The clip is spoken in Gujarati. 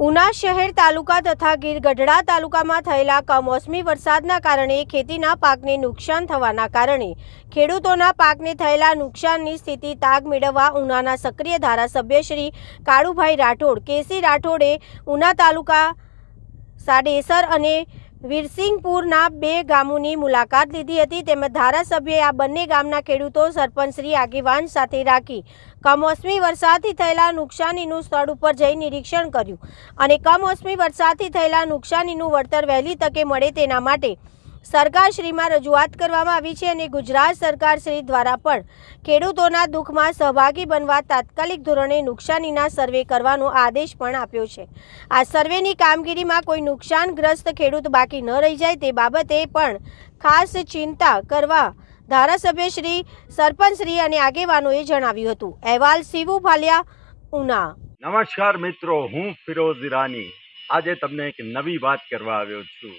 ઉના શહેર તાલુકા તથા ગીર ગઢડા તાલુકામાં થયેલા કમોસમી વરસાદના કારણે ખેતીના પાકને નુકસાન થવાના કારણે ખેડૂતોના પાકને થયેલા નુકસાનની સ્થિતિ તાગ મેળવવા ઉનાના સક્રિય ધારાસભ્ય શ્રી કાળુભાઈ રાઠોડ કેસી રાઠોડે ઉના તાલુકા સાડેસર અને વીરસિંહપુરના બે ગામોની મુલાકાત લીધી હતી. તેમજ ધારાસભ્યએ આ બંને ગામના ખેડૂતો સરપંચશ્રી આગેવાન સાથે રાખી કમોસમી વરસાદથી થયેલા નુકસાનીનું સ્થળ ઉપર જઈ નિરીક્ષણ કર્યું અને કમોસમી વરસાદથી થયેલા નુકસાનીનું વળતર વહેલી તકે મળે તેના માટે સરકારશ્રીમાં રજૂઆત કરવામાં આવી છે અને ગુજરાત સરકારશ્રી દ્વારા પણ ખેડૂતોના દુઃખમાં સહભાગી બનવા તાત્કાલિક ધોરણે નુકસાનીના સર્વે કરવાનો આદેશ પણ આપ્યો છે. આ સર્વેની કામગીરીમાં કોઈ નુકસાનગ્રસ્ત ખેડૂત બાકી ન રહી જાય તે બાબતે પણ ખાસ ચિંતા કરવા ધારાસભ્ય શ્રી સરપંચશ્રી અને આગેવાનોએ જણાવ્યું હતું. અહેવાલ શિવુ ફાલિયા ઉના. નમસ્કાર મિત્રો, હું ફિરોઝ ઈરાની. આજે તમને એક નવી વાત કરવા આવ્યો છું.